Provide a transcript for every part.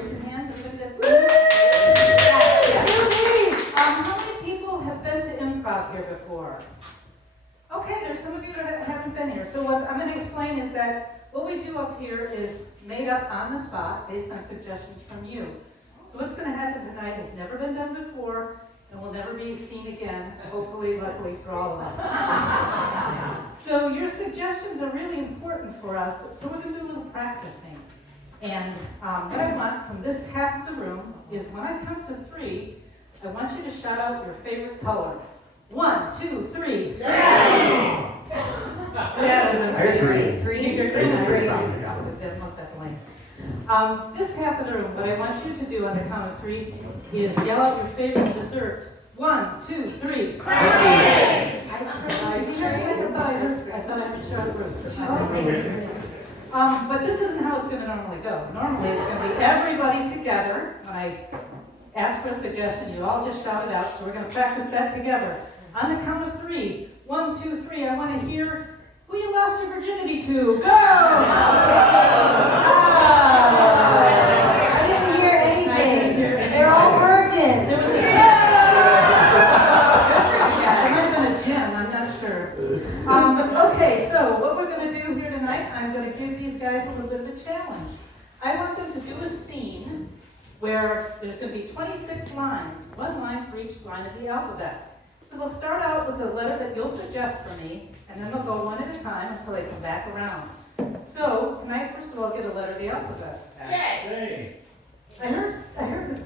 Raise your hand. Yes. How many people have been to improv here before? Okay, there's some of you that haven't been here. So what I'm going to explain is that what we do up here is made up on the spot based on suggestions from you. So what's going to happen tonight has never been done before and will never be seen again, hopefully, luckily for all of us. So your suggestions are really important for us, so we're going to do a little practicing. And what I want from this half of the room is when I count to 3, I want you to shout out your favorite color. 1, 2, 3. Yeah, I agree. Green. Most definitely. This half of the room, what I want you to do on the count of 3 is yell out your favorite dessert. 1, 2, 3. Cookie! I thought I had to shout it first. But this isn't how it's going to normally go. Normally it's going to be everybody together. When I ask for a suggestion, you all just shout it out. So we're going to practice that together. On the count of 3. 1, 2, 3. I want to hear who you lost your virginity to. Go! I didn't hear anything. They're all virgins. There was a yeah, it might have been a gym. I'm not sure. Okay, so what we're going to do here tonight, I'm going to give these guys a little bit of a challenge. I want them to do a scene where there's going to be 26 lines, 1 line for each line of the alphabet. So they'll start out with a letter that you'll suggest for me, and then they'll go one at a time until they come back around. So tonight, first of all, get a letter of the alphabet. J. I heard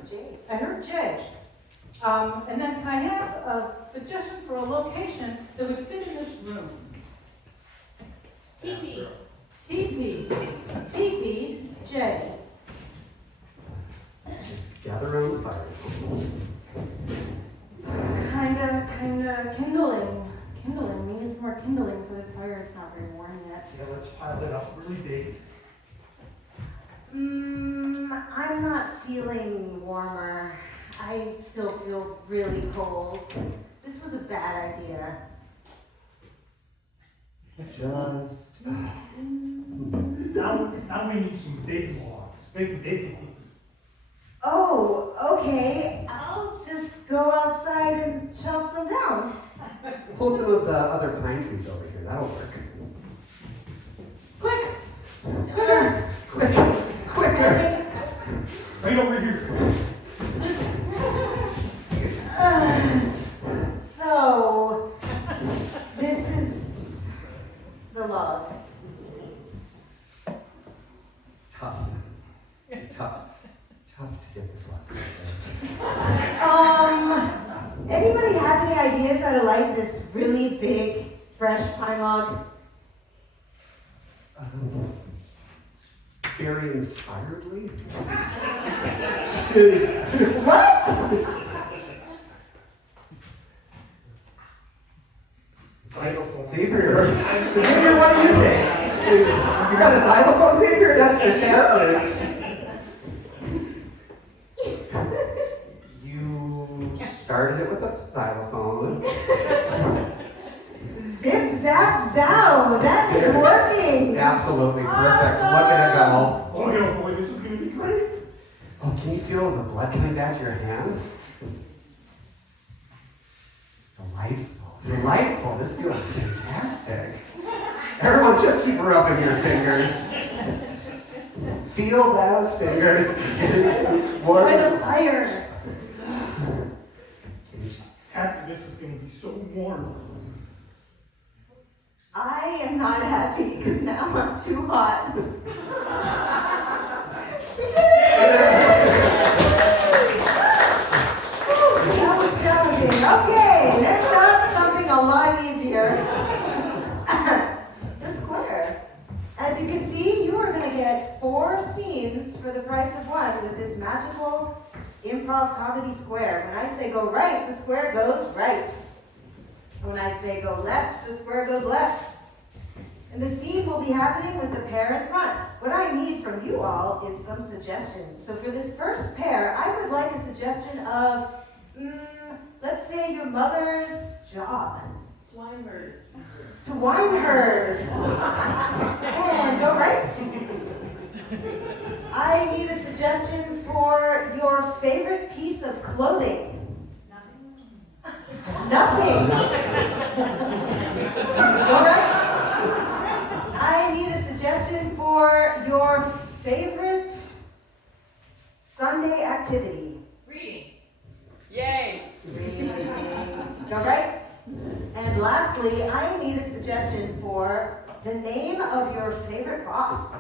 J. I heard J. And then can I have a suggestion for a location that would fit in this room? TP. TP, J. Just gather around the fire. Kinda kindling. Kindling. We need some more kindling for this fire. It's not very warm yet. Yeah, let's pile it up really big. I'm not feeling warmer. I still feel really cold. This was a bad idea. Just. Now we need some big logs, big logs. Oh, okay. I'll just go outside and chop some down. Pull some of the other pine trees over here. That'll work. Quick! Quicker! Right over here. So, this is the log. Tough to get this last Anybody have any ideas how to light this really big, fresh pine log? Very inspiredly. What? Xylophone. Xavier, what do you think? You got a xylophone, Xavier? That's fantastic. You started it with a xylophone. Zip, zap, zow. That is working. Absolutely perfect. Awesome. Look at it go. Oh, yeah, boy, this is going to be great. Oh, can you feel the blood coming down to your hands? Delightful. This feels fantastic. Everyone, just keep rubbing your fingers. Feel those fingers. By the fire. After this is going to be so warm. I am not happy because now I'm too hot. That was challenging. Okay, next up, something a lot easier. The square. As you can see, you are going to get 4 scenes for the price of 1 with this magical improv comedy square. When I say go right, the square goes right. When I say go left, the square goes left. And the scene will be happening with the pair in front. What I need from you all is some suggestions. So for this first pair, I would like a suggestion of, let's say your mother's job. Swineherd. Swineherd. And go right. I need a suggestion for of clothing? Nothing. All right. I need a suggestion for your favorite Sunday activity. Reading. Yay. All right. And lastly, I need a suggestion for the name of your favorite boss.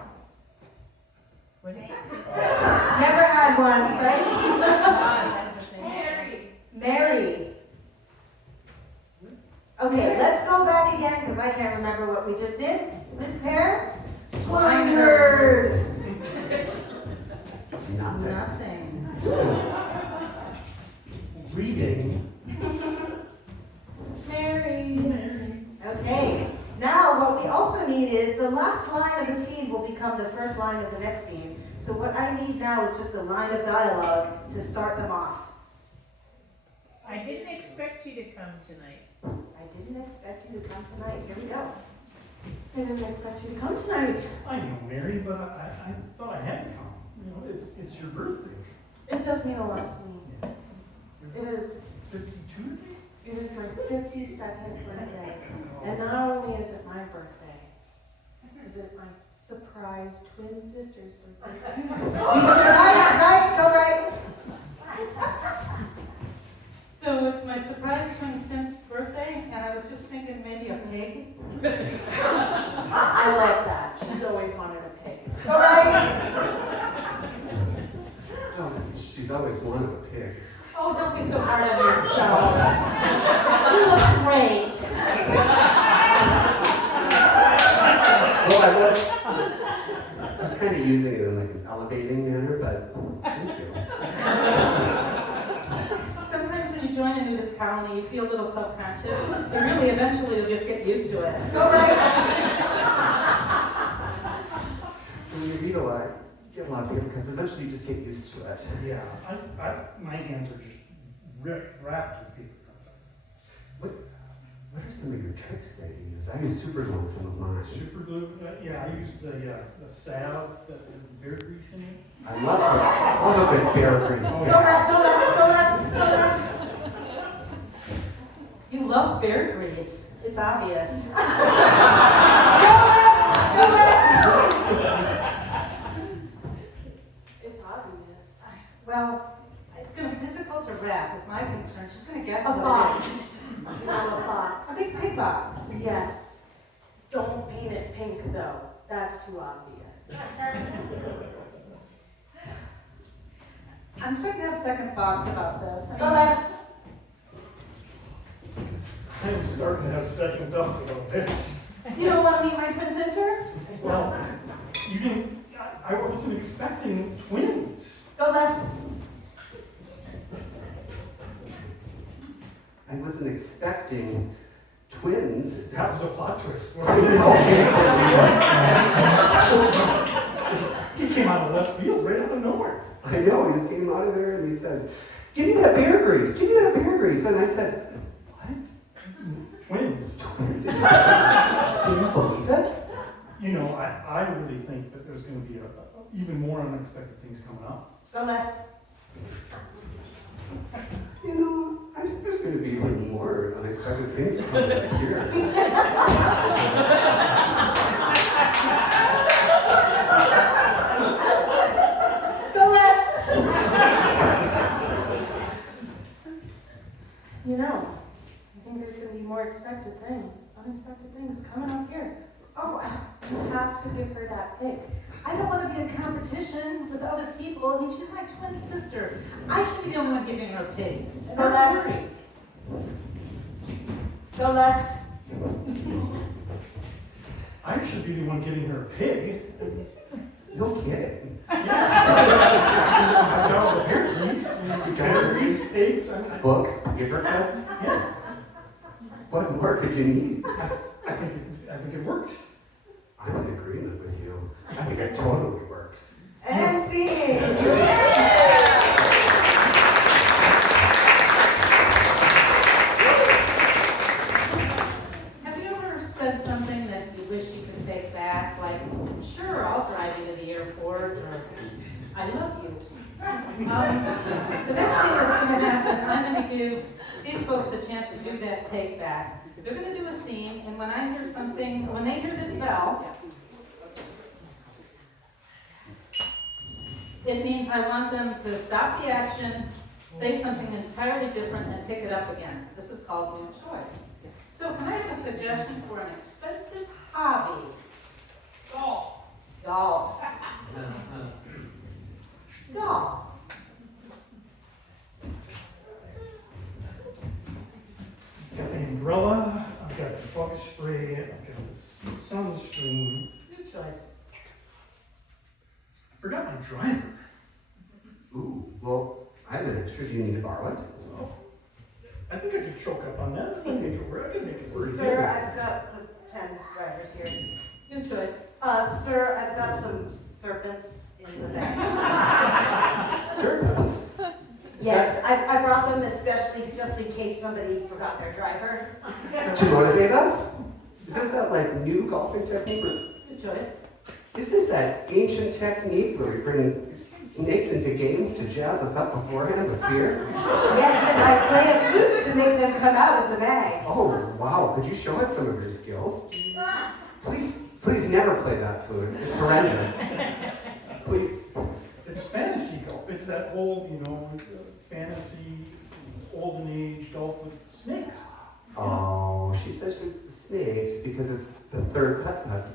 Never had one, right? Mary. Mary. Okay, let's go back again because I can't remember what we just did. This pair? Swineherd. Nothing. Nothing. Reading. Mary. Okay. Now, what we also need is the last line of the scene will become the first line of the next scene. So what I need now is just a line of dialogue to start them off. I didn't expect you to come tonight. I didn't expect you to come tonight. Here we go. I didn't expect you to come tonight. I know, Mary, but I thought I had to come. You know, it's your birthday. It does mean a lot to me. It is 52 today? It is my 52nd birthday, and not only is it my birthday, is it my surprise twin sister's birthday. Right, go right. So it's my surprise twin Sim's birthday, and I was just thinking maybe a pig. I like that. She's always wanted a pig. Go right. Oh, she's always wanted a pig. Oh, don't be so hard on yourself. You look great. Well, I was kind of using it in like an elevating manner, but thank you. Sometimes when you join a nudist colony, you feel a little self-conscious, but really eventually you'll just get used to it. Go right. So when you read a lot, you get a lot of people because eventually you just get used to it. Yeah, my hands are just wrapped with paper cuts. What are some of your tricks that you use? I use super glue on some of mine. Super glue, yeah, I use the salve that has the bear grease in it. I love a good bear grease. Go right, go left, go left, go left. You love bear grease. It's obvious. Go left, go left. It's obvious. Well, it's going to be difficult to wrap, is my concern. She's going to guess A what box. it is. You know, a box. A big pig box. Yes. Don't paint it pink though. That's too obvious. I'm starting to have second thoughts about this. Go left. I'm starting to have second thoughts about this. You don't want to meet my twin sister? Well, you didn't, I wasn't expecting twins. Go left. I wasn't expecting twins. That was a plot twist. He came out of left field, right out of nowhere. I know, he just came out of there and he said, "Give me that bear grease, give me that bear grease." And I said, "What? Twins. Twins?" Can you believe it? You know, I really think that there's going to be even more unexpected things coming up. Go left. You know, I think there's going to be even more unexpected things coming up here. Go left. You know, I think there's going to be more unexpected things coming up here. Oh, you have to give her that pig. I don't want to be in competition with other people. I mean, she's my twin sister. I should be the only one giving her a pig. And Go I'm left. worried. Go left. I should be the one giving her a pig. No kidding. I've got all the hair grease, bear grease, eggs. Books, giver cuts. Yeah, What more could you need? I think it works. I'm in agreement with you. I think it totally works. And scene. Have you ever said something that you wish you could take back? Like, sure, I'll drive you to the airport, or I love you. The next thing that's gonna happen, I'm gonna give these folks a chance to do that take back. They're gonna do a scene, and when I hear something, when they hear this bell, it means I want them to stop the action, say something entirely different, and pick it up again. This is called new choice. So can I have a suggestion for an expensive hobby? Golf. Golf. Golf. I've got the umbrella, I've got the bug spray, I've got this sunscreen. New choice. I forgot my driver. Ooh, well, I have an extra. Do you need to borrow it? Oh, I think I could choke up on that. I can make it work. I can make it work. Sir, I've got the 10 drivers here. New choice. Sir, I've got some serpents in the back. Serpents. Yes, I brought them especially just in case somebody forgot their driver. To motivate us? Is this that like new golfing technique? New choice. Is this that ancient technique where we bring snakes into games to jazz us up beforehand with fear? Yes, and I play a flute to make them come out of the bag. Oh, wow. Could you show us some of your skills? Please never play that flute. It's horrendous. Please. It's fantasy golf. It's that whole, fantasy, olden age golf with snakes. Oh, she says it's snakes because it's the third putt-putt.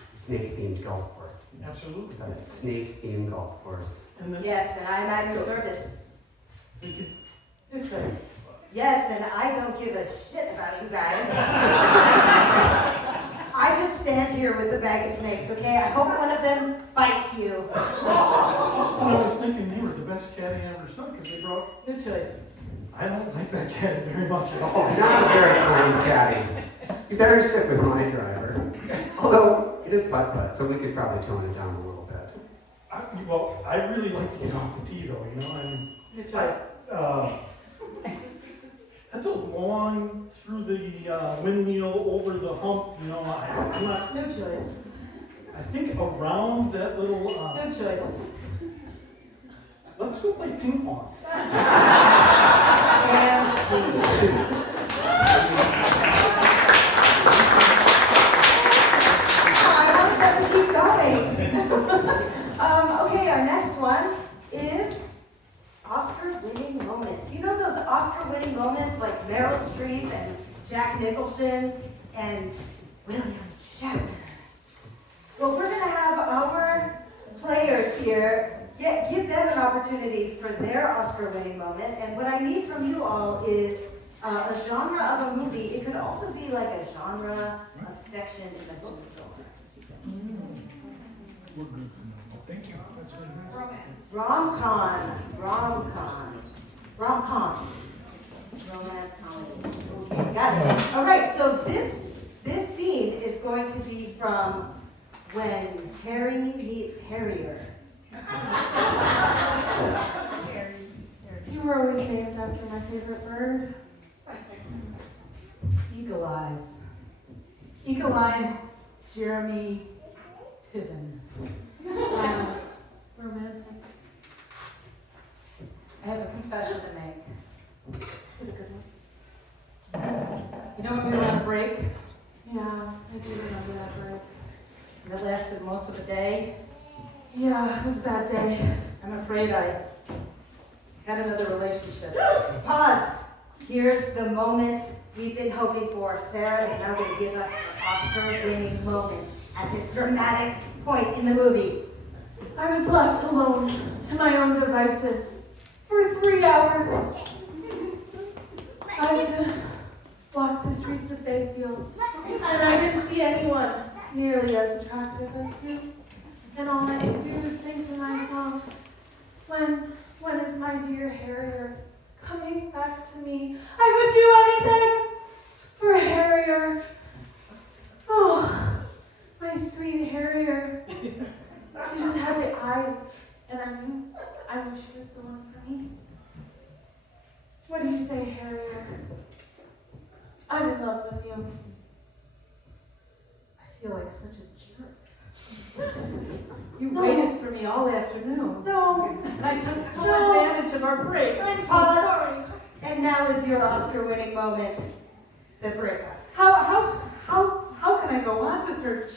It's a snake-themed golf course. Absolutely. It's a snake-themed golf course. And then Yes, and I'm at your service. we could, New choice. Yes, and I don't give a shit about you guys. I just stand here with the bag of snakes, okay? I hope one of them bites you. just when I was thinking they were the best caddy I ever saw because they brought, New choice. I don't like that caddy very much at all. Not a very kind caddy. You better stick with my driver. Although, it is putt-putt, so we could probably tone it down a little bit. I really like to get off the tee though, New choice. That's a long through the windmill over the hump, I'm not, New choice. I think around that little, New choice. let's go play ping pong. And see. I want them to keep going. Okay, our next one is Oscar-winning moments. You know those Oscar-winning moments like Meryl Streep and Jack Nicholson and William Shatner? Well, we're gonna have our players here give them an opportunity for their Oscar-winning moment. And what I need from you all is a genre of a movie. It could also be like a genre of section in the bookstore. Thank you. That's very nice. Rom-com. Romance comedy. Okay, got it. All right, so this scene is going to be from When Harry Meets Harrier. You were always named after my favorite bird. Eagle eyes. Eagle eyes, Jeremy Piven. Wow. Romantic. I have a confession to make. Is it a good one? You know when we were on break, Yeah, I do remember that break. and it lasted most of the day? Yeah, it was a bad day. I'm afraid I had another relationship. Pause. Here's the moment we've been hoping for. Sarah is now going to give us the Oscar-winning moment at this dramatic point in the movie. I was left alone to my own devices for 3 hours. I had to walk the streets of Bayfield, and I didn't see anyone nearly as attractive as you. And all I could do was think to myself, when is my dear Harrier coming back to me? I would do anything for Harrier. Oh, my sweet Harrier. She just had the eyes, and I wish she was the one for me. What do you say, Harrier? I'm in love with you. I feel like such a jerk. You waited for me all afternoon. No, I took of our break. I'm so Pause. sorry. And now is your Oscar-winning moment, the breakup. How can I go on with her?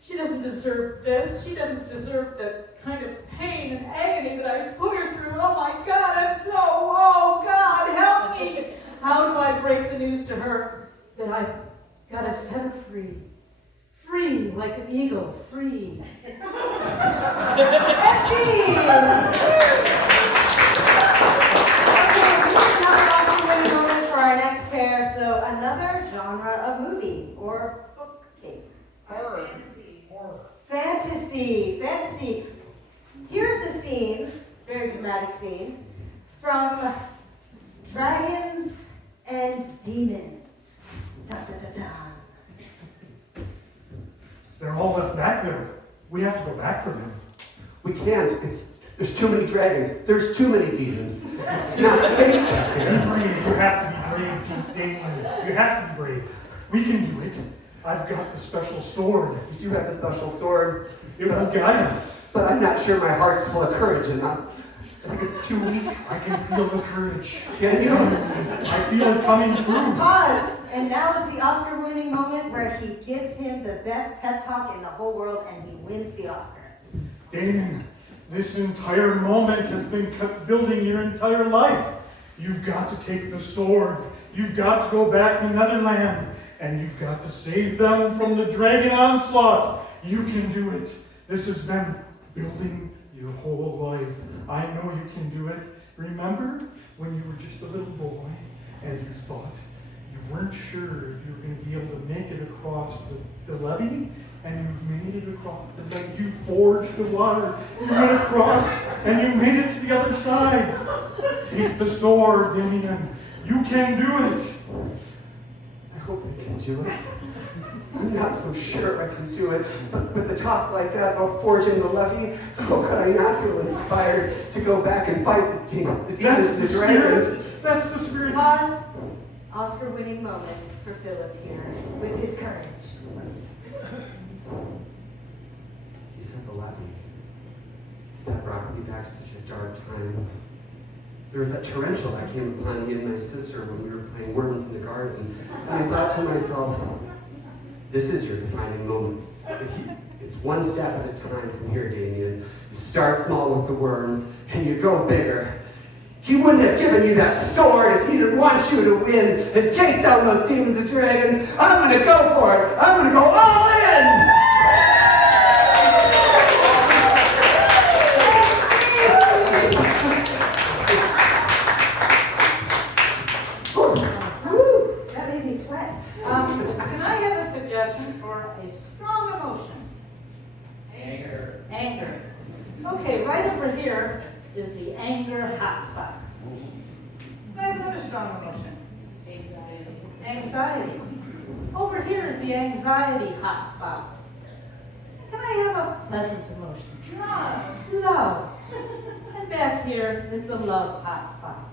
She doesn't deserve this. She doesn't deserve the kind of pain and agony that I put her through. Oh my God, oh God, help me. How do I break the news to her that I've got to set her free? Free, like an eagle, free. For our next pair, so another genre of movie or bookcase. Fantasy. Here's a scene, very dramatic scene, from Dragons and Demons. Dun, dun, dun, dun. They're all left back there. We have to go back for them. We can't. There's too many dragons. There's too many demons. It's not safe back Be here. brave. You have to be brave, Damien. You have to be brave. We can do it. I've got the special sword. You do have a special sword, It will guide us. but I'm not sure my heart's full of courage enough. I think it's too weak. I can feel the courage. Can you? I feel it coming through. Pause. And now is the Oscar-winning moment where he gives him the best pep talk in the whole world and he wins the Oscar. Damon, this entire moment has been building your entire life. You've got to take the sword. You've got to go back to Netherland. And you've got to save them from the dragon onslaught. You can do it. This has been building your whole life. I know you can do it. Remember when you were just a little boy and you thought you weren't sure if you were going to be able to make it across the levee? And you made it across the levee. You forged the water. You went across and you made it to the other side. Take the sword, Damian. You can do it. I hope I can do it. I'm not so sure I can do it, but with a talk like that about forging the levee, how could I not feel inspired to go back and fight the demons, That's the the dragons? spirit. That's the spirit. Pause. Oscar-winning moment for Philip here with his courage. He said the levee. That brought me back to such a dark time. There was that tarantula I came upon me and my sister when we were playing worms in the garden. And I thought to myself, this is your defining moment. It's one step at a time from here, Damien. You start small with the worms, and you go bigger. He wouldn't have given you that sword if he didn't want you to win and take down those demons and dragons. I'm going to go for it. I'm going to go all in. Woo, that made me sweat. Can I have a suggestion for a strong emotion? Anger. Okay, right over here is the anger hotspot. I have another strong emotion. Anxiety. Over here is the anxiety hotspot. Can I have a pleasant emotion? Love. And back here is the love hotspot.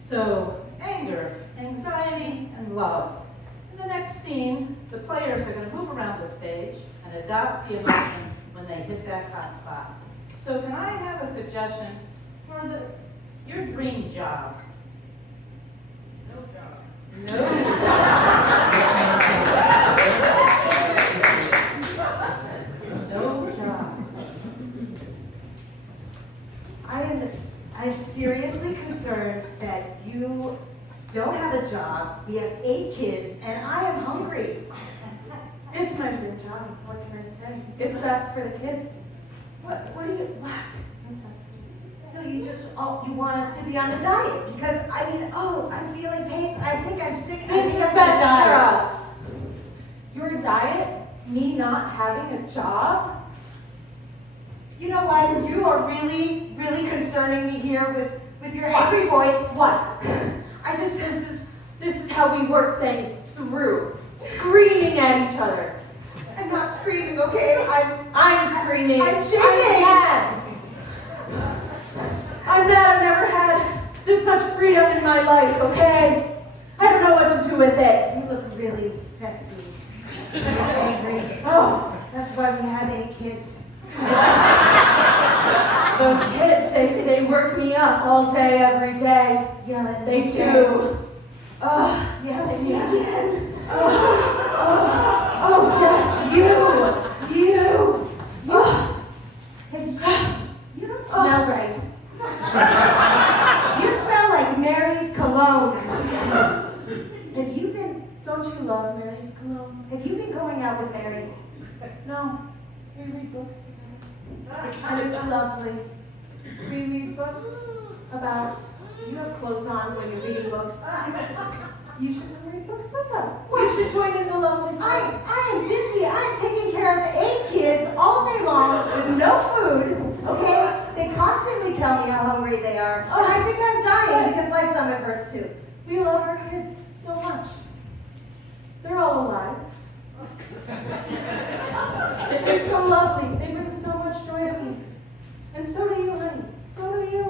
So, anger, anxiety, and love. In the next scene, the players are going to move around the stage and adopt the emotion when they hit that hotspot. So can I have a suggestion for your dream job? No job. I'm seriously concerned that you don't have a job, we have 8 kids, and I am hungry. It's my dream job. What can I say? It's best for the kids. What do you, what? It's best for the kids. So you want us to be on a diet? Because, I'm feeling pains, I think I'm sick, I This think is I'm gonna best for die. us. Your diet, me not having a job. You know what, you are really, really concerning me here with your angry voice. What? This is how we work things through. Screaming at each other. I'm not screaming, okay? I'm screaming. I'm shaking. I'm mad. I'm mad I've never had this much freedom in my life, okay? I don't know what to do with it. You look really sexy. You're angry. Oh, That's why we have 8 kids. those kids, they work me up all day, every day. Yell at They me do. again. Oh, Yell at me yes. again. Oh, yes, you. Oh, You don't smell right. You smell like Mary's cologne. don't you love Mary's cologne? Have you been going out with Mary? No, we read books together. And it's lovely. We read books about, You have clothes on when you're reading books. you should come read books with us. You should join in the lovely book. I am busy. I'm taking care of 8 kids all day long with no food. Okay? They constantly tell me how hungry they are. And I think I'm dying because my stomach hurts too. We love our kids so much. They're all alive. They're so lovely. They bring so much joy to me. And so do you, honey. So do you.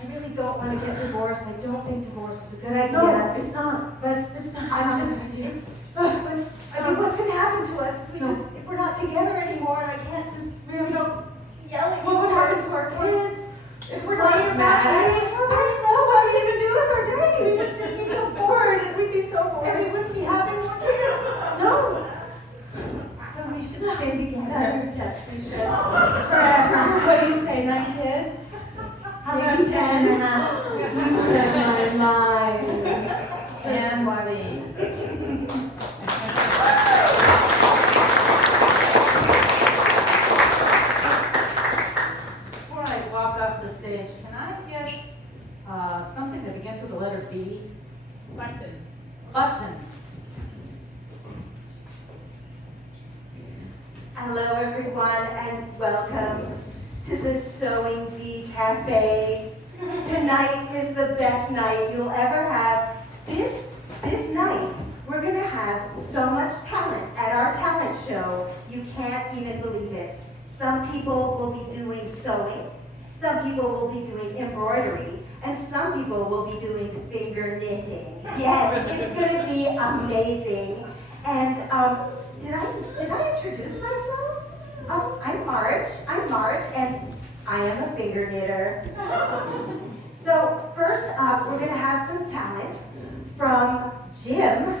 I really don't want to get divorced. I don't think divorce is a good idea. No, it's not. But It's not. I'm just, a good idea. it's, but, I mean, what's going to happen to us if we're not together anymore and I can't just, yelling. What would happen to our kids if we're Playing not about married? it. What would we even do with our We'd days? just be so bored. We'd be so And we bored. wouldn't be having more kids. No. So we should stay together. Yes, we should. Forever. What do you say, 9 kids? How about 10 and a half? You read my mind. And before I walk off the stage, can I get something that begins with the letter B? Button. Button. Hello, everyone, and welcome to the Sewing Bee Cafe. Tonight is the best night you'll ever have. This night, we're gonna have so much talent at our talent show, you can't even believe it. Some people will be doing sewing, some people will be doing embroidery, and some people will be doing finger knitting. Yes, it's gonna be amazing. And did I introduce myself? I'm Marge, and I am a finger knitter. So first up, we're gonna have some talent from Jim.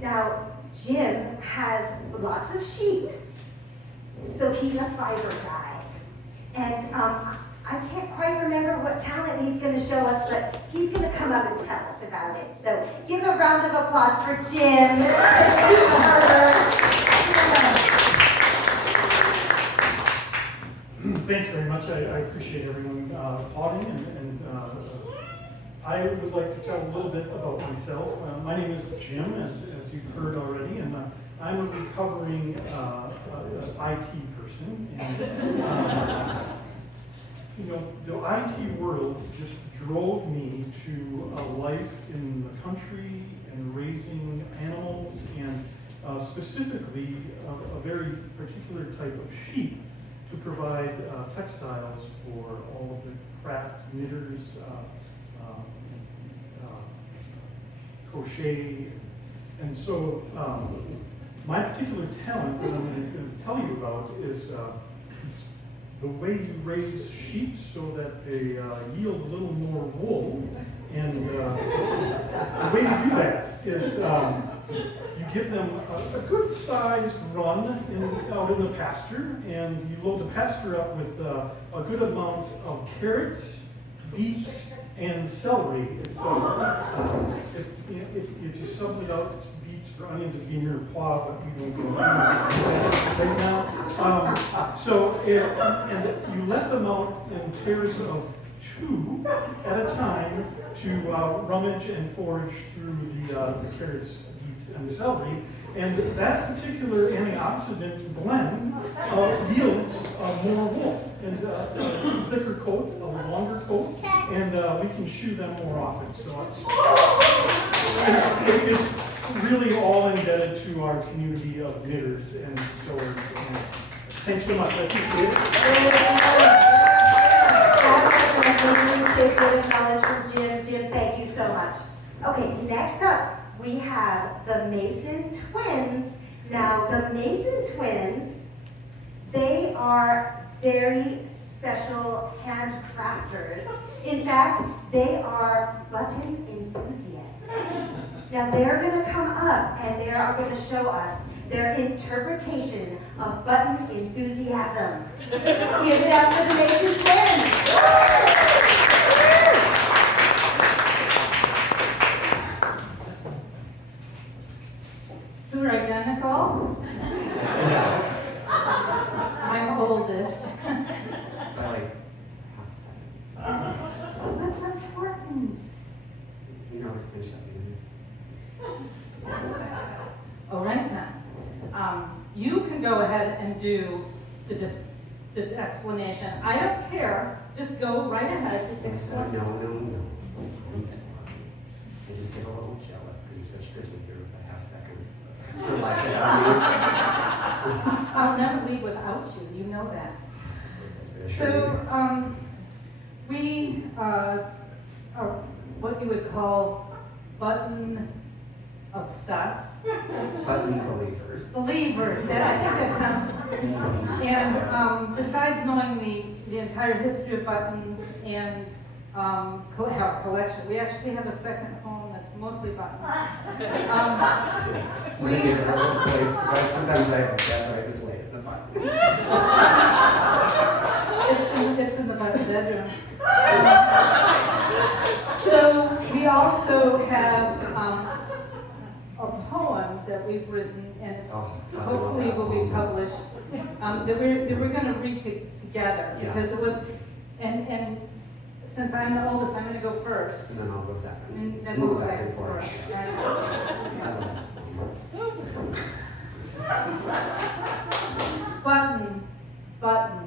Now, Jim has lots of sheep, so he's a fiber guy. And I can't quite remember what talent he's gonna show us, but he's gonna come up and tell us about it. So give a round of applause for Jim, the sheep herder. Thanks very much. I appreciate everyone applauding, and I would like to tell a little bit about myself. My name is Jim, as you've heard already, and I'm a recovering IT person. And the IT world just drove me to a life in the country and raising animals, and specifically a very particular type of sheep, to provide textiles for all of the craft knitters, crochet. And so my particular talent that I'm going to tell you about is the way you raise sheep so that they yield a little more wool. And the way you do that is you give them a good sized run out in the pasture, and you load the pasture up with a good amount of carrots, beets, and celery. And so if you sub it out, it's beets for onions, it'd be mirepoix, but we don't go right now. And you let them out in pairs of 2 at a time to rummage and forage through the carrots, beets, and celery. And that particular antioxidant blend yields more wool, and a thicker coat, a longer coat, and we can shoe them more often. So it's really all indebted to our community of knitters and sewers. And thanks so much. I appreciate it. Statement of knowledge from Jim. Jim, thank you so much. Okay, next up, we have the Mason twins. Now, the Mason twins, they are very special handcrafters. In fact, they are button enthusiasts. Now they're going to come up and they are going to show us their interpretation of button enthusiasm. Give it up for the Mason Twins. So we're identical. I'm oldest. By like half a second. What's important? You know, it's been shut in. All right now. You can go ahead and do the explanation. I don't care. Just go right ahead. Explain. No. I'm sorry. I just get a little jealous because you're such good with your half second. So like it on I'll never leave without you. You know that. you. So, we are what you would call button obsessed. Button believers. Believers, that, I think that sounds, and besides knowing the entire history of buttons and have a collection, we actually have a second home that's mostly buttons. It's really a little place, but sometimes I forget, but I just lay it in the button. It's in the bedroom. So we also have a poem that we've written, and it's hopefully will be published, that we're going to read together, because it was, and since I'm the oldest, I'm going to go first. And then I'll go second. And then we'll Move go back and forth. Right. I love this one. Button.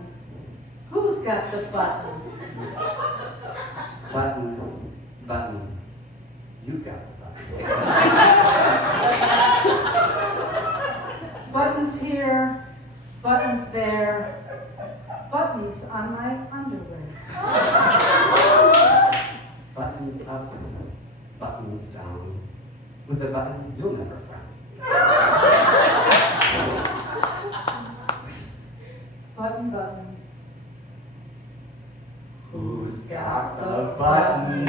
Who's got the button? Button. You've got the button. Buttons here, buttons there, buttons on my underwear. Buttons up, buttons down. With a button, you'll never frown. Button. Who's got the button?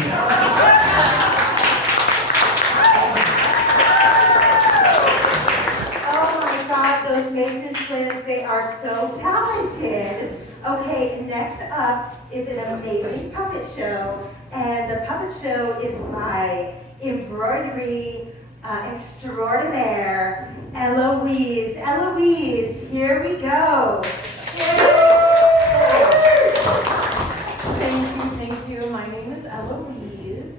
Oh my God, those Mason twins, they are so talented. Okay, next up is an amazing puppet show. And the puppet show is by embroidery extraordinaire, Eloise. Eloise, here we go. Thank you. My name is Eloise.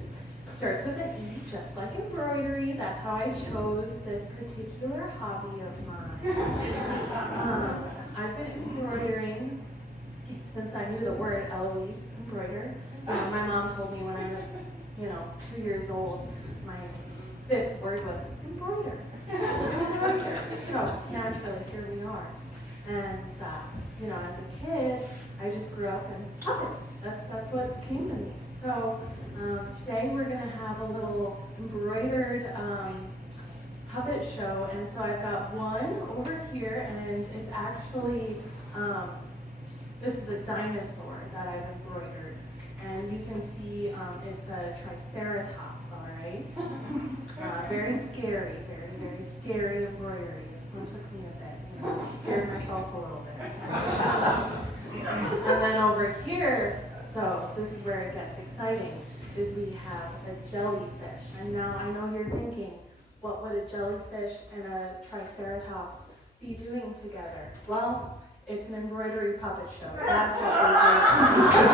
Starts with an E, just like embroidery. That's how I chose this particular hobby of mine. I've been embroidering since I knew the word Eloise, embroider. My mom told me when I was, 2 years old, my 5th word was embroider. So naturally, here we are. And as a kid, I just grew up in puppets. That's what came to me. So today we're going to have a little embroidered puppet show. And so I've got one over here, and it's actually, this is a dinosaur that I've embroidered. And you can see it's a triceratops, all right? Very scary, very scary embroidery. This one took me a bit. Scared myself a little bit. And then over here, so this is where it gets exciting, is we have a jellyfish. And now I know you're thinking, what would a jellyfish and a triceratops be doing together? Well, it's an embroidery puppet show. That's what we do.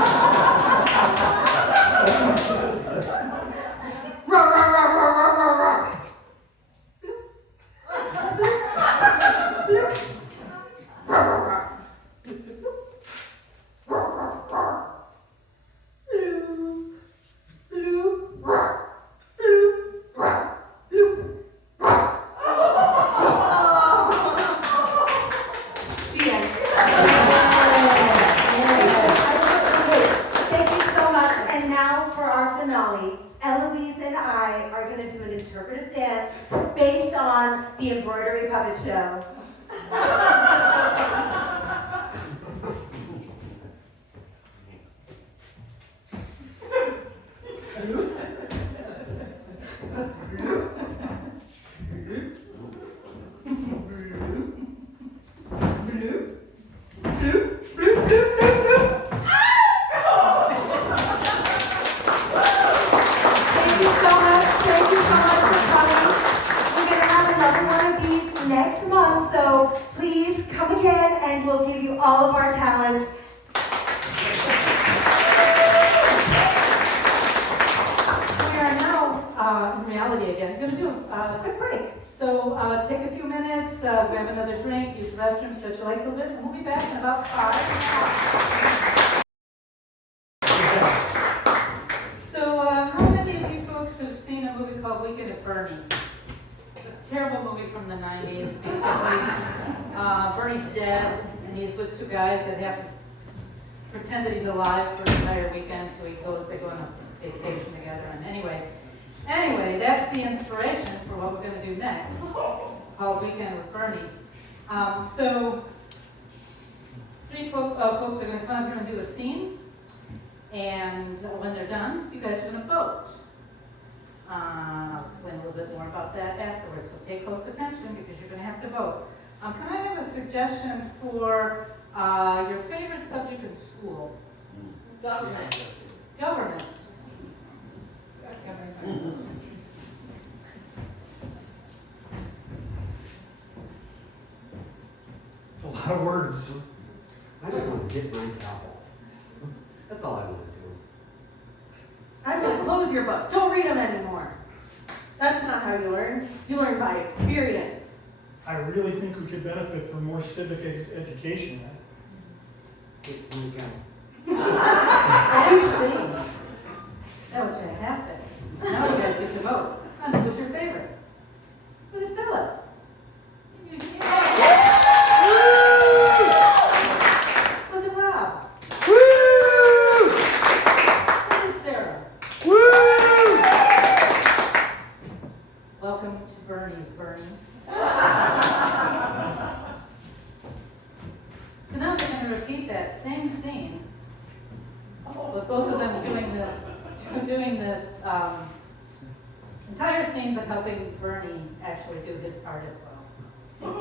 Roar, roar, roar, roar, roar, roar, roar. Thank you so much. And now for our finale, Eloise and I are going to do an interpretive dance based on the embroidery puppet show. Thank you so much. Thank you so much for coming. We're gonna have another one of these next month, so please come again and we'll give you all of our talents. We are now, in reality again, going to do a quick break. So take a few minutes, grab another drink, use the restroom, stretch your legs a little bit, and we'll be back in about 5. So how many of you folks have seen a movie called Weekend at Bernie's? A terrible movie from the 90s. Basically, Bernie's dead, and he's with two guys that have to pretend that he's alive for an entire weekend, so they go on a vacation together, and anyway, that's the inspiration for what we're gonna do next, called Weekend with Bernie. So, three folks are gonna come here and do a scene, and when they're done, you guys are gonna vote. I'll explain a little bit more about that afterwards, so pay close attention because you're gonna have to vote. Can I have a suggestion for your favorite subject in school? Government. Government. It's a lot of words. I just want to get my gavel. That's all I want to do. I'm gonna close your book. Don't read them anymore. That's not how you learn. You learn by experience. I really think we could benefit from more civic education. Get my gavel. I see. That was fantastic. Now you guys get to vote. Who's your favorite? Was it Philip? Was it Rob? Was it Sarah? Welcome to Bernie's, Bernie. So now they're going to repeat that same scene, with both of them doing this entire scene, but helping Bernie actually do his part as well.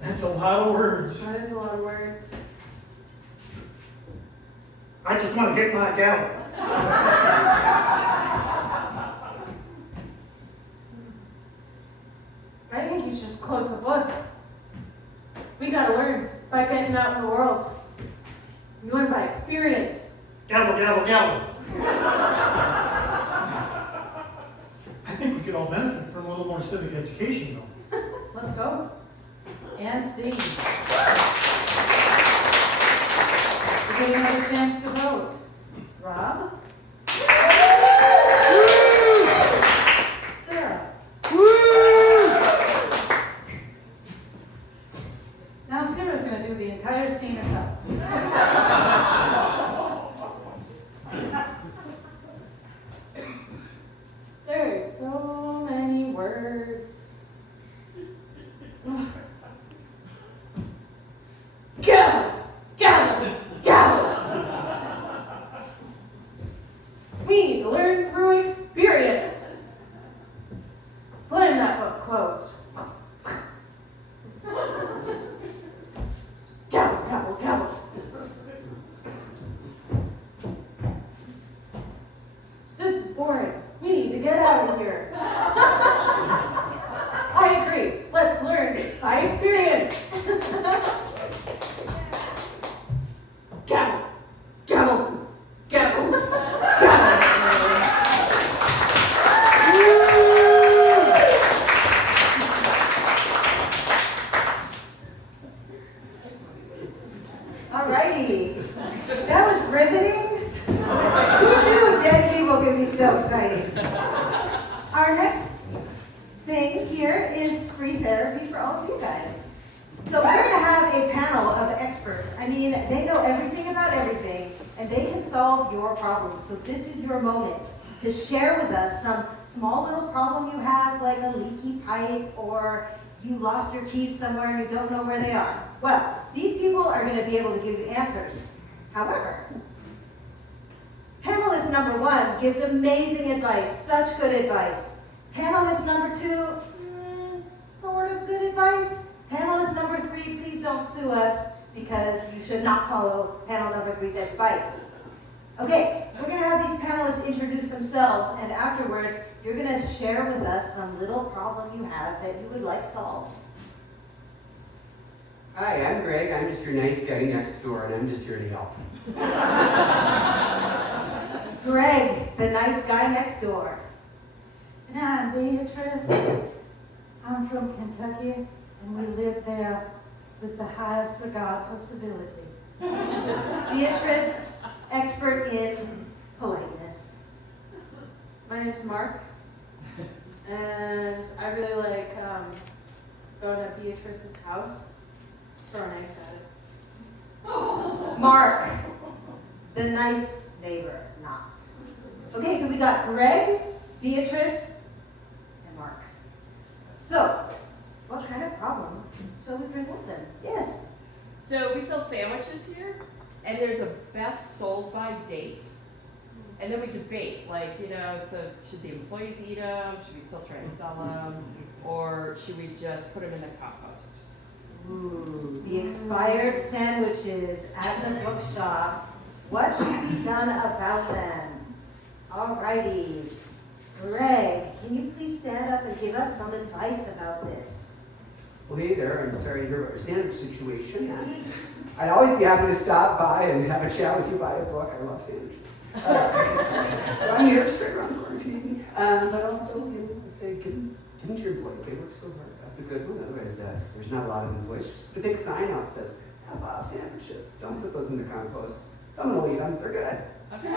That's a lot of words. That is a lot of words. I just want to hit my gavel. I think you should just close the book. We gotta learn by getting out in the world. You learn by experience. Gavel, gavel, gavel. I think we could all benefit from a little more civic education, though. Let's go. And see. We'll give you another chance to vote. Rob? Sarah? Now Sarah's going to do the entire scene herself. There's so many words. Gavel! Gavel! Gavel! We need to learn through experience. Slam that book closed. Gavel, gavel, gavel. This is boring. We need to get out of here. I agree. Let's learn by experience. Gavel, gavel, gavel, gavel. Alrighty. That was riveting. Who knew dead people could be so exciting? Our next thing here is free therapy for all of you guys. So we're going to have a panel of experts. I mean, they know everything about everything, and they can solve your problems. So this is your moment to share with us some small little problem you have, like a leaky pipe, or you lost your keys somewhere and you don't know where they are. Well, these people are going to be able to give you answers. However, Pamela gives amazing advice, such good advice. Panelist number 2, sort of good advice. Panelist number 3, please don't sue us because you should not follow panel number 3's advice. Okay, we're gonna have these panelists introduce themselves, and afterwards, you're gonna share with us some little problem you have that you would like solved. Hi, I'm Greg. I'm just your nice guy next door, and I'm just here to help. Greg, the nice guy next door. And I'm Beatrice. I'm from Kentucky, and we live there with the highest regard for civility. Beatrice, expert in politeness. My name's Mark, and I really like going to Beatrice's house, throwing eggs at it. Mark, the nice neighbor, not. Okay, so we got Greg, Beatrice, and Mark. So, what kind of problem shall we present them? Yes. So we sell sandwiches here, and there's a best sold by date. And then we debate, like, so should the employees eat them? Should we still try to sell them? Or should we just put them in the compost? Ooh, the expired sandwiches at the bookshop. What should be done about them? Alrighty. Greg, can you please stand up and give us some advice about this? Well, hey there. I'm sorry to hear about your sandwich situation. I'd always be happy to stop by and have a chat with you, buy a book. I love sandwiches. So I'm here straight around the corner if you need me. But also, I say, give them to your employees. They work so hard. That's a good one. Otherwise, there's not a lot of employees. Just put a big sign out that says, have Bob sandwiches. Don't put those in the compost. Someone will eat them. They're good. Thank you,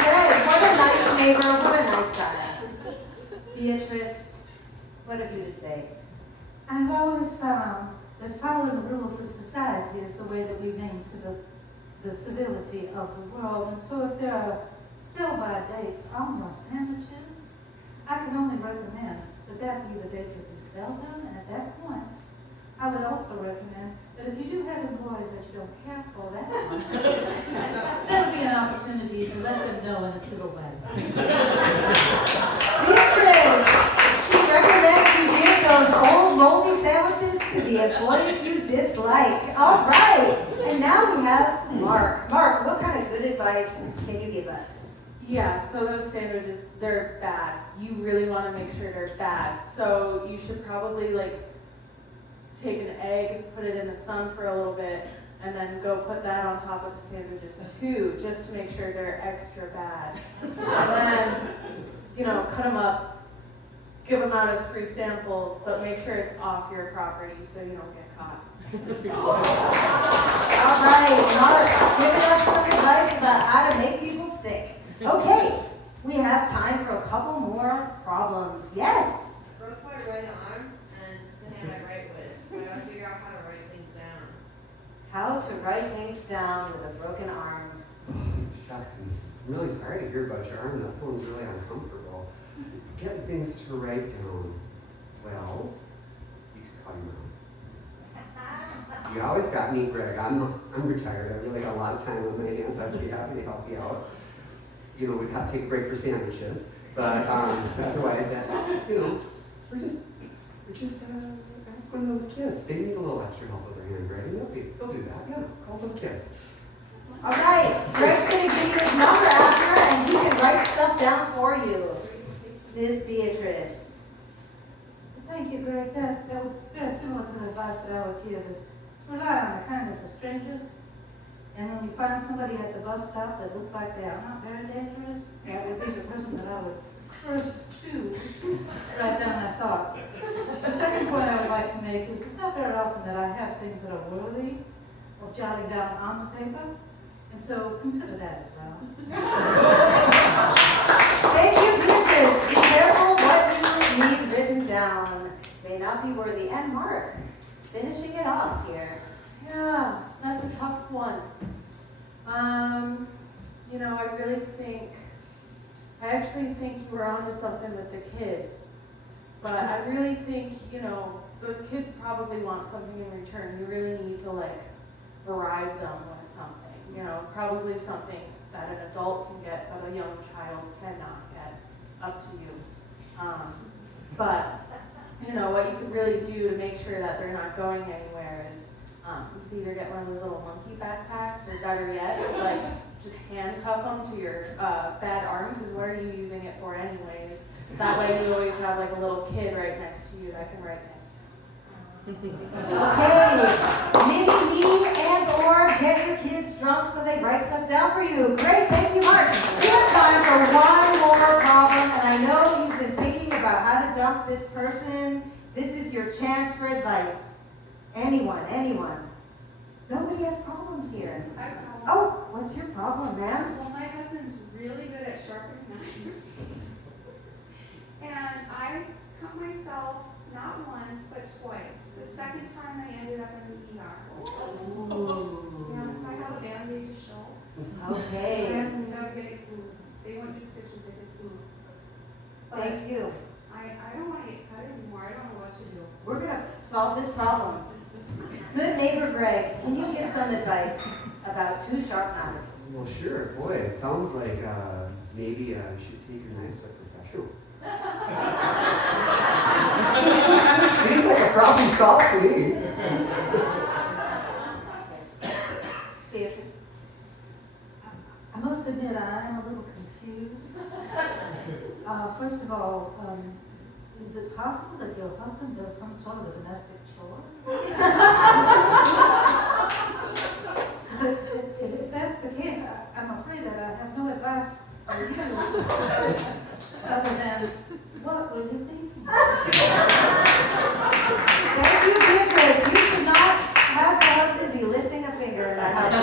Greg. What a nice neighbor. What a nice guy. Beatrice, what have you to say? I've always found that following the rules of society is the way that we maintain the civility of the world. And so if there are sell-by dates on your sandwiches, I can only recommend that that be the date that you sell them. And at that point, I would also recommend that if you do have employees that you don't care for that much, that would be an opportunity to let them know in a civil way. Beatrice, she recommends you give those old moldy sandwiches to the employees you dislike. All right, and now we have Mark. Mark, what kind of good advice can you give us? Yeah, so those sandwiches, they're bad. You really want to make sure they're bad. So you should probably take an egg, put it in the sun for a little bit, and then go put that on top of the sandwiches too, just to make sure they're extra bad. And then, cut them up, give them out as free samples, but make sure it's off your property so you don't get caught. All right, Mark, giving us some advice about how to make people sick. Okay, we have time for a couple more problems. Yes? Broke my right arm and just didn't have my right with, so I gotta figure out how to write things down. How to write things down with a broken arm. Shucks, I'm really sorry to hear about your arm. That sounds really uncomfortable. Get things to write down. Well, you could call your mom. You always got me, Greg. I'm retired. I really got a lot of time on my hands. I'd be happy to help you out. We'd have to take a break for sandwiches, but otherwise, we're just ask one of those kids. They need a little extra help with their handwriting. They'll do that. Yeah, call those kids. All right, Greg's gonna give you his number after, and he can write stuff down for you. Ms. Beatrice. Thank you, Greg. That would be very similar to the advice that I would give is to rely on the kindness of strangers. And when you find somebody at the bus stop that looks like they are not very dangerous, that would be the person that I would first choose to write down my thoughts. The second point I would like to make is it's not very often that I have things that are worthy of jotting down onto paper. And so consider that as well. Thank you, Beatrice. Be careful what you need written down. May not be worthy. And Mark, finishing it off here. Yeah, that's a tough one. I actually think you were onto something with the kids. But I really think, those kids probably want something in return. You really need to bribe them with something. probably something that an adult can get, but a young child cannot get, up to you. But, you know, what you could really do to make sure that they're not going anywhere is, you could either get one of those little monkey backpacks, or better yet, like, just handcuff them to your, bad arm, because what are you using it for anyways? That way you always have like a little kid right next to you that can write next to you. Okay, maybe me and or get your kids drunk so they write stuff down for you. Great, thank you, Mark. We have time for one more problem, and I know you've been thinking about how to dump this person. This is your chance for advice. Anyone. Nobody has problems here. I have a problem. Oh, what's your problem, ma'am? Well, my husband's really good at sharpening knives. And I cut myself not once, but twice. The second time I ended up in the ER. Yes, I have a Band-Aid to show. I Okay, have to get it glued. They won't do stitches, they did glue. But thank you. I don't want to get cut anymore. I don't know what to do. We're gonna solve this problem. Good neighbor Greg, can you give some advice about two sharp knives? Well, sure. Boy, it sounds like maybe you should take your knives to a professional. Seems like a problem solved to me. Beatrice? I must admit, I am a little confused. First of all, is it possible that your husband does some sort of domestic chores? If that's the case, I'm afraid that I have no advice for you other than, what were you thinking? Thank you, Beatrice. You should not have your husband be lifting a finger in that house.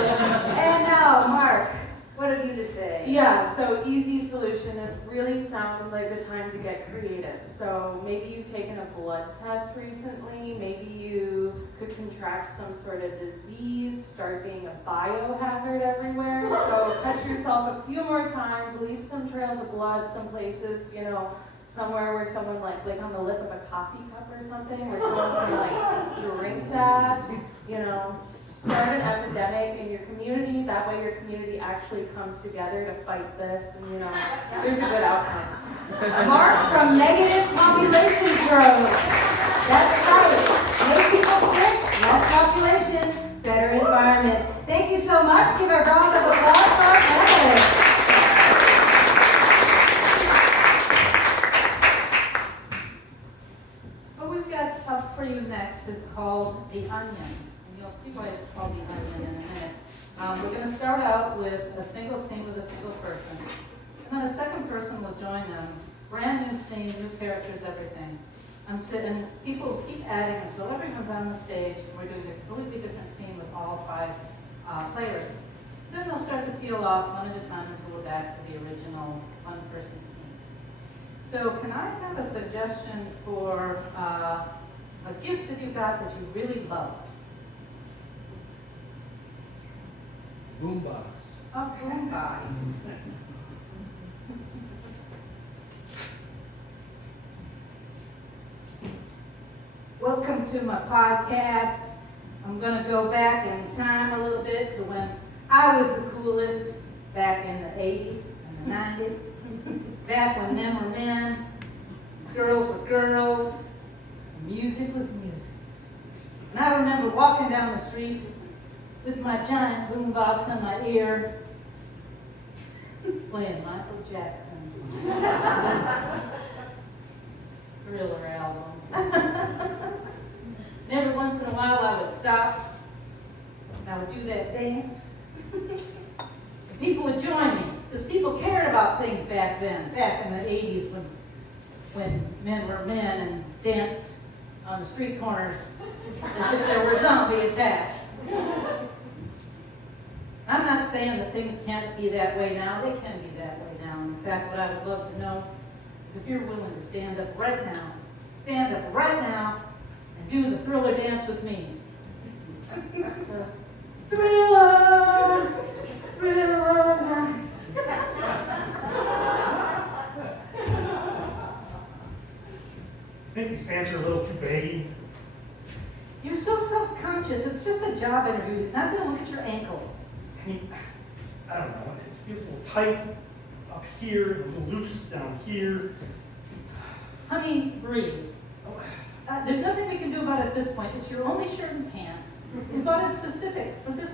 And now, Mark, what have you to say? Yeah, so easy solution. This really sounds like the time to get creative. So maybe you've taken a blood test recently. Maybe you could contract some sort of disease, start being a biohazard everywhere. So cut yourself a few more times, leave some trails of blood, some places, you know, somewhere where someone like on the lip of a coffee cup or something, where someone's gonna like drink that, you know, start an epidemic in your community. That way your community actually comes together to fight this, and you know, there's a good outcome. Mark from Negative Population Growth. That's right. Make people sick, less population, better environment. Thank you so much. Give a round of applause for our panelists. What we've got up for you next is called The Onion, and you'll see why it's called The Onion in a minute. We're going to start out with a single scene with a single person, and then a second person will join them. Brand new scene, new characters, everything. And people keep adding until everyone's on the stage, and we're doing a completely different scene with all 5 players. Then they'll start to peel off one at a time until we're back to the original one-person scene. So can I have a suggestion for a gift that you got that you really loved? Boombox. A boombox. Welcome to my podcast. I'm going to go back in time a little bit to when I was the coolest, back in the 80s and the 90s. Back when men were men, girls were girls, music was music. And I remember walking down the street with my giant boombox in my ear, playing Michael Jackson's Thriller album. And every once in a while I would stop, and I would do that dance. And people would join me, because people cared about things back then, back in the 80s when men were men and danced on the street corners as if there were zombie attacks. I'm not saying that things can't be that way now. They can be that way now. In fact, what I would love to know is if you're willing to stand up right now and do the Thriller dance with me. That's a Thriller, Thriller. I think these pants are a little too baggy. You're so self-conscious. It's just a job interview. He's not going to look at your ankles. I don't know, it feels a little tight up here, a little loose down here. Honey, breathe. There's nothing we can do about it at this point. It's your only shirt and pants. You bought it specific for this.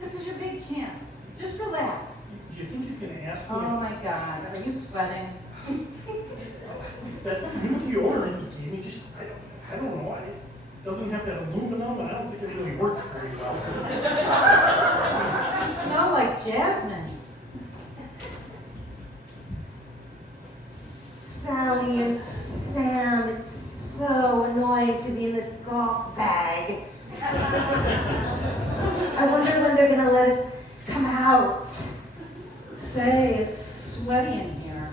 This is your big chance. Just relax. Do you think he's gonna ask me Oh my God, are you sweating? that new deodorant he gave me? Just, I don't know, it doesn't have that aluminum, and I don't think it really works very well. You smell like jasmines. Sally and Sam, it's so annoying to be in this golf bag. I wonder when they're gonna let us come out. Say, it's sweaty in here.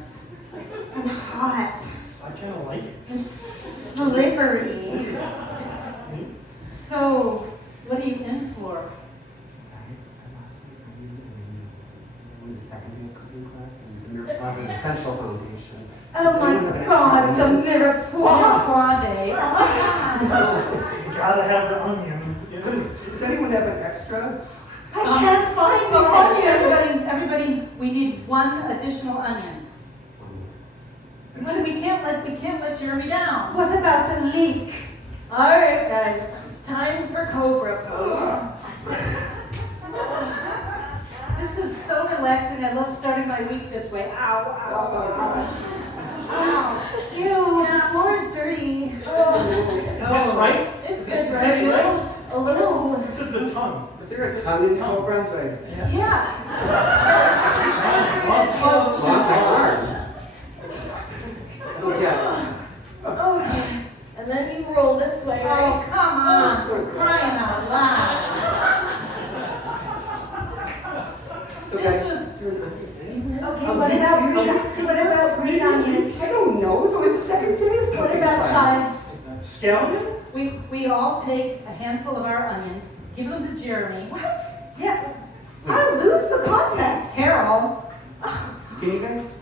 And hot I kinda like it. and slippery. So, what are you in for? Guys, last week I didn't the second day of cooking class and the mirror class and essential foundation. Oh my God, the Mirepoix Day. You gotta have the onion. Does anyone have an extra? I can't find the onion. Everybody, we need one additional onion. But we can't let Jeremy down. What's about to leak? All right, guys, it's time for Cobra pose. This is so relaxing. I love starting my week this way. Ow, ow, ow. Ew, the floor is dirty. Is this right? It's Is good, this right? right? A little. This is the tongue. Is there a tongue in Cobra? Yeah. Lost my arm. Okay. Okay, and then you roll this way, Oh, right? come on, for crying out loud. So This guys, was- is there an onion anywhere? Okay, what about green onion? I don't know. It's only the second day of What cooking about class. chives? Scallion? We all take a handful of our onions, give them to Jeremy. What? Yeah, I'll lose the contest. Carol. Can you guys just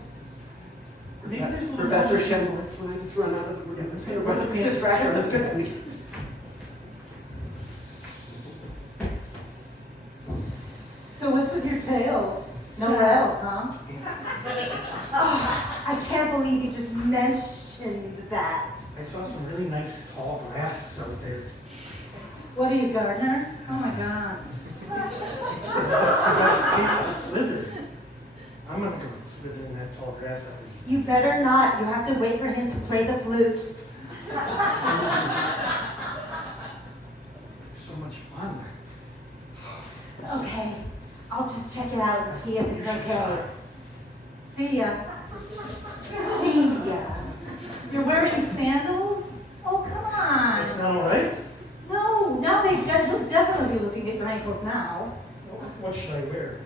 Maybe there's a little Professor onion. Shenless, when I just run out of the room, let's we're go. going to be distracted. Let's go. So what's with your tail? No rattles, huh? Oh, I can't believe you just mentioned that. I saw some really nice tall grass out there. What are you, gardeners? Oh my gosh. That's the best place to slither. I'm gonna go slither in that tall grass out there. You better not. You have to wait for him to play the flute. It's so much fun. Okay, I'll just check it out and see if it's okay. See ya. See ya. You're wearing sandals? Oh, come on. It's not all right? No, now he'll definitely be looking at your ankles now. What should I wear?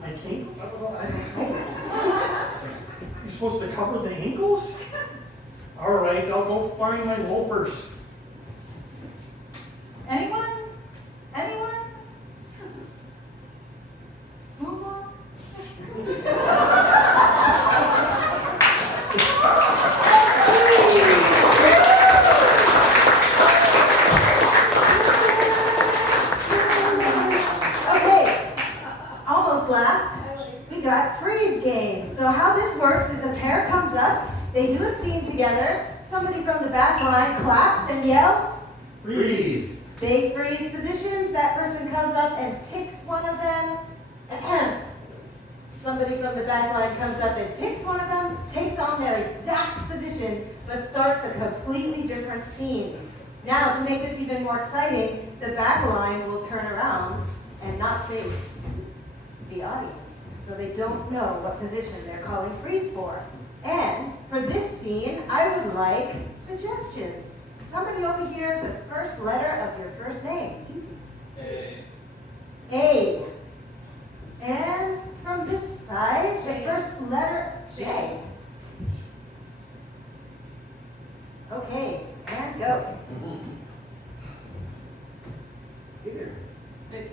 My cape? I don't know. You're supposed to cover the ankles? All right, I'll go find my loafers. Anyone? Anyone? Move on. Okay, almost last. We got freeze game. So how this works is a pair comes up, they do a scene together, somebody from the back line claps and yells, Freeze. they freeze positions, that person comes up and picks one of them. Somebody from the back line comes up and picks one of them, takes on their exact position, but starts a completely different scene. Now, to make this even more exciting, the back line will turn around and not face the audience. So they don't know what position they're calling freeze for. And for this scene, I would like suggestions. Somebody over here, the first letter of your first name. Easy. A. And from this side, the first letter J. Okay, and go. Hey there. Hey.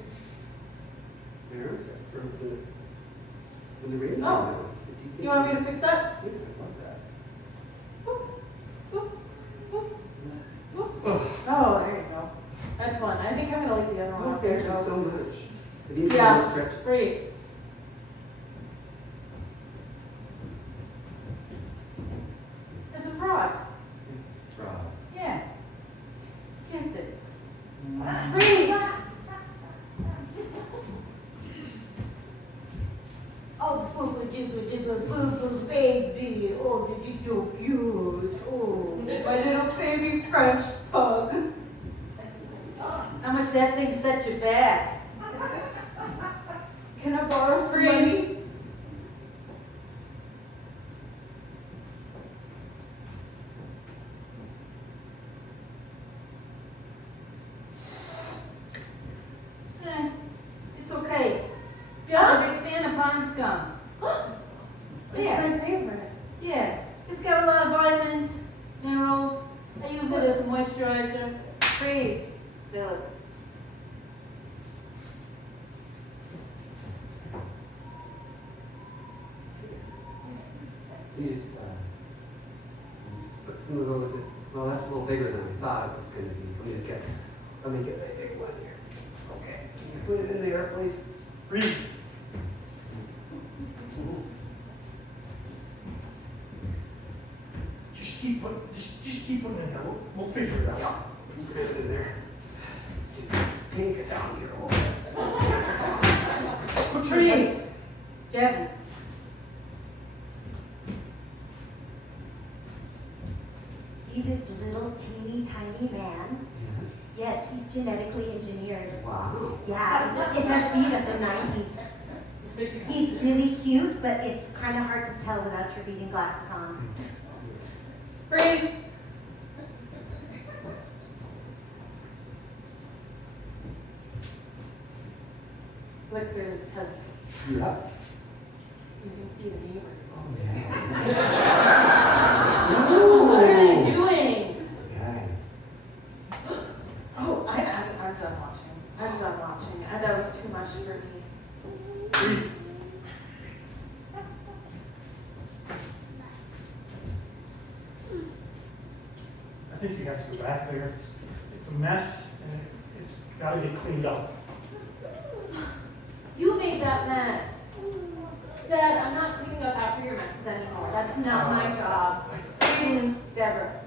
My arms got frozen in the rain. Oh. You want me to fix that? Yeah, I love that. Oh, there you go. That's fun. I think I'm gonna leave the other one Oh, up there. thank you so much. It needs Yeah. to stretch. Freeze. It's a frog. It's frog. Yeah. Kiss it. Freeze! Oh, boo jiggle jiggle boo boo baby. Oh, you're so cute. Oh, my little baby French pug. How much that thing set you back? Can I borrow some Freeze. money? It's okay. Yeah? I'm a big fan of pond scum. It's Yeah. my favorite. Yeah. It's got a lot of vitamins, minerals. I use it as a moisturizer. Freeze. Philip. You just put some of those in. Well, that's a little bigger than I thought it was going to be. Let me get that big one here. Okay. Can you put it in there, please? Freeze. Just keep putting it in there. We'll figure it out. Let's put it in there. Pink it down here a little bit. Put your Freeze. Jasmine. See this little teeny tiny man? Yes, he's genetically engineered. Wow. Yeah, it's a feat of the 90s. He's really cute, but it's kind of hard to tell without your reading glasses on. Freeze. Look, there's because Yeah. you can see the neighbor. Oh, yeah. What are they doing? Okay. Oh, I'm done watching. I'm done watching. That was too much for me. Freeze. I think you have to go back there. It's a mess, and it's got to get cleaned up. You made that mess. Dad, I'm not cleaning up after your messes anymore. That's not my job. Freeze, Deborah.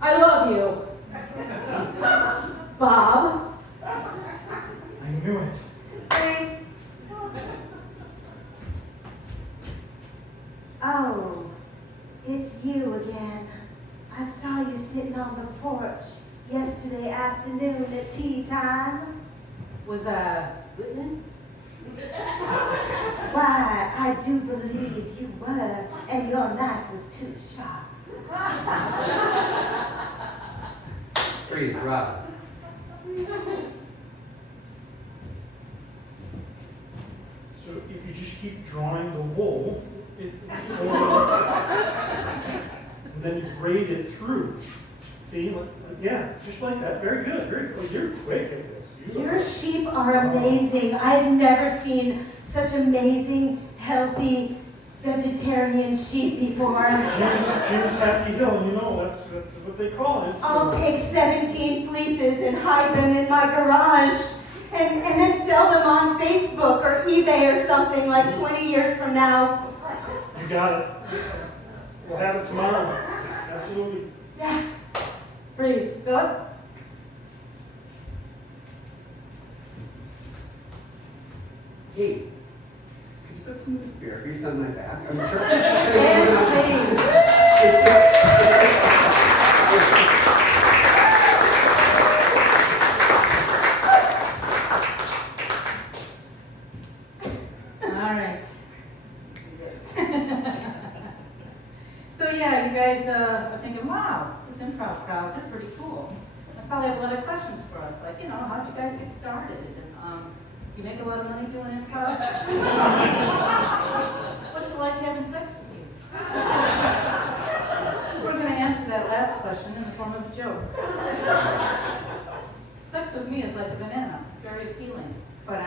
I love you. Bob. I knew it. Freeze. Oh, it's you again. I saw you sitting on the porch yesterday afternoon at tea time. Was Whitman? Why, I do believe you were, and your knife was too sharp. Freeze, Rob. So if you just keep drawing the wool, and then you braid it through. See, yeah, just like that. Very good, very good. You're quick at this. Your sheep are amazing. I've never seen such amazing, healthy, vegetarian sheep before. Jim's Happy Hill, you know, that's what they call it. I'll take 17 fleeces and hide them in my garage and then sell them on Facebook or eBay or something like 20 years from now. You got it. We'll have it tomorrow. Absolutely. Yeah. Freeze. Philip? Hey, could you put some of this beer grease on my back? I'm sure. And scene. All right. So yeah, you guys are thinking, wow, this improv crowd, they're pretty cool. I probably have a lot of questions for us, like, you know, how'd you guys get started? And, you make a lot of money doing improv? What's it like having sex with you? We're gonna answer that last question in the form of a joke. Sex with me is like a banana, very appealing. But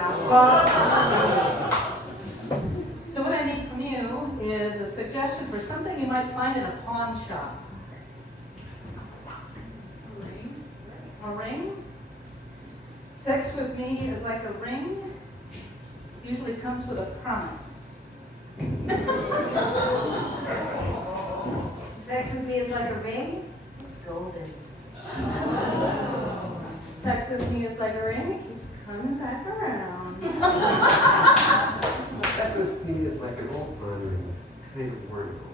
So what I need from you is a suggestion for something you might find in a pawn shop. A ring? Sex with me is like a ring. Usually comes with a promise. Sex with me is like a ring. It's golden. Sex with me is like a ring, it keeps coming back around. Sex with me is like an old pawn ring. It's kind of worn out.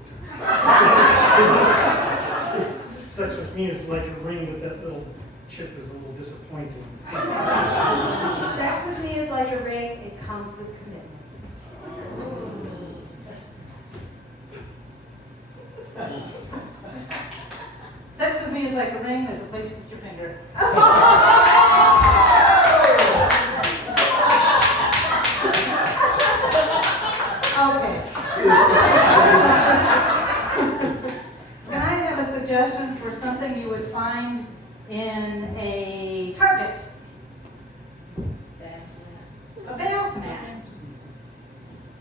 Sex with me is like a ring, but that little chip is a little disappointing. Sex with me is like a ring. It comes with commitment. Sex with me is like a ring, there's a place to put your finger. Okay. Can I have a suggestion for something you would find in a Target? A bath mat.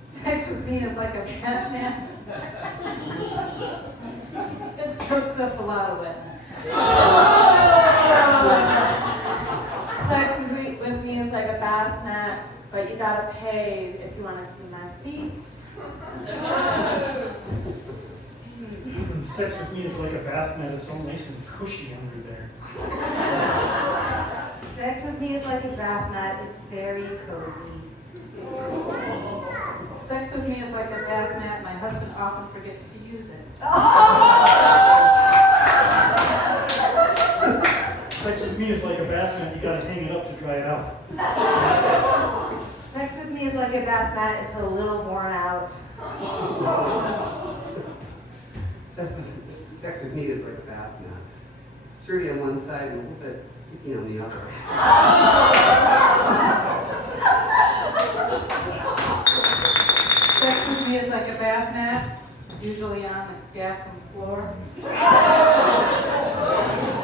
Sex with me is like a bath mat. It soaks up a lot of wetness. Sex with me is like a bath mat, but you gotta pay if you wanna see my feet. Sex with me is like a bath mat. It's all nice and cushy under there. Sex with me is like a bath mat. It's very cozy. Sex with me is like a bath mat. My husband often forgets to use it. Sex with me is like a bath mat. You gotta hang it up to dry it out. Sex with me is like a bath mat. It's a little worn out. Sex with me is like a bath mat. Sturdy on one side and a little bit sticky on the other. Sex with me is like a bath mat, usually on the bathroom floor.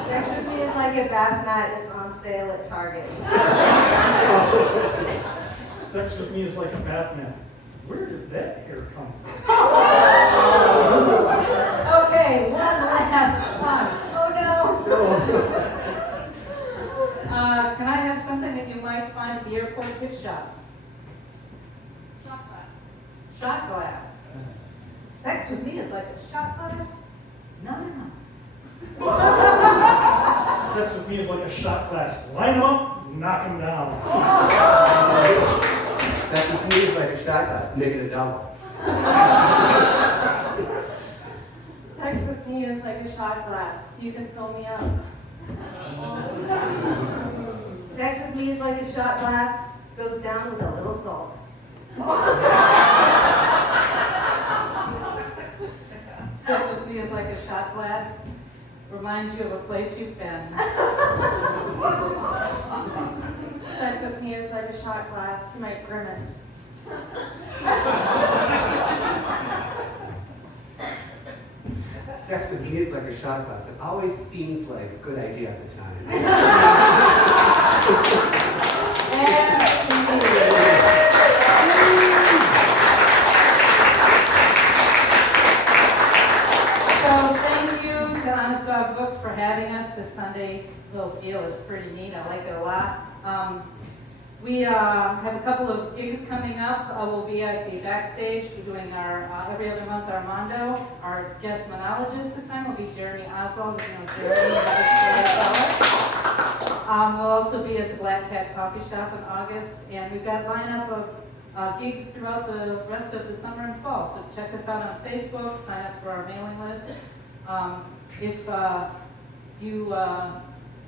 Sex with me is like a bath mat. It's on sale at Target. Sex with me is like a bath mat. Where did that hair come from? Okay, one last one. Oh no! Can I have something that you might find at the airport gift shop? Shot glass. Shot glass. Sex with me is like a shot glass? No. Sex with me is like a shot glass. Line them up, knock them down. Sex with me is like a shot glass. Make it a double. Sex with me is like a shot glass, you can fill me up. Sex with me is like a shot glass. Goes down with a little salt. Sex with me is like a shot glass. Reminds you of a place you've been. Sex with me is like a shot glass, you might grimace. Sex with me is like a shot glass. It always seems like a good idea at the time. So thank you to Honest Dog Books for having us. This Sunday little deal is pretty neat. I like it a lot. We have a couple of gigs coming up. We'll be at the backstage. We're doing our every other month Armando. Our guest monologist this time will be Jeremy Oswald. You know Jeremy. We'll also be at the Black Cat Coffee Shop in August, and we've got a lineup of gigs throughout the rest of the summer and fall. So check us out on Facebook. Sign up for our mailing list. If you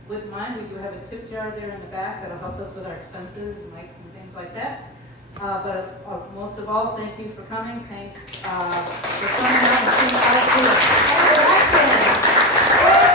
wouldn't mind, we do have a tip jar there in the back that'll help us with our expenses and mics and things like that. But most of all, thank you for coming. Thanks for coming out and seeing all of you.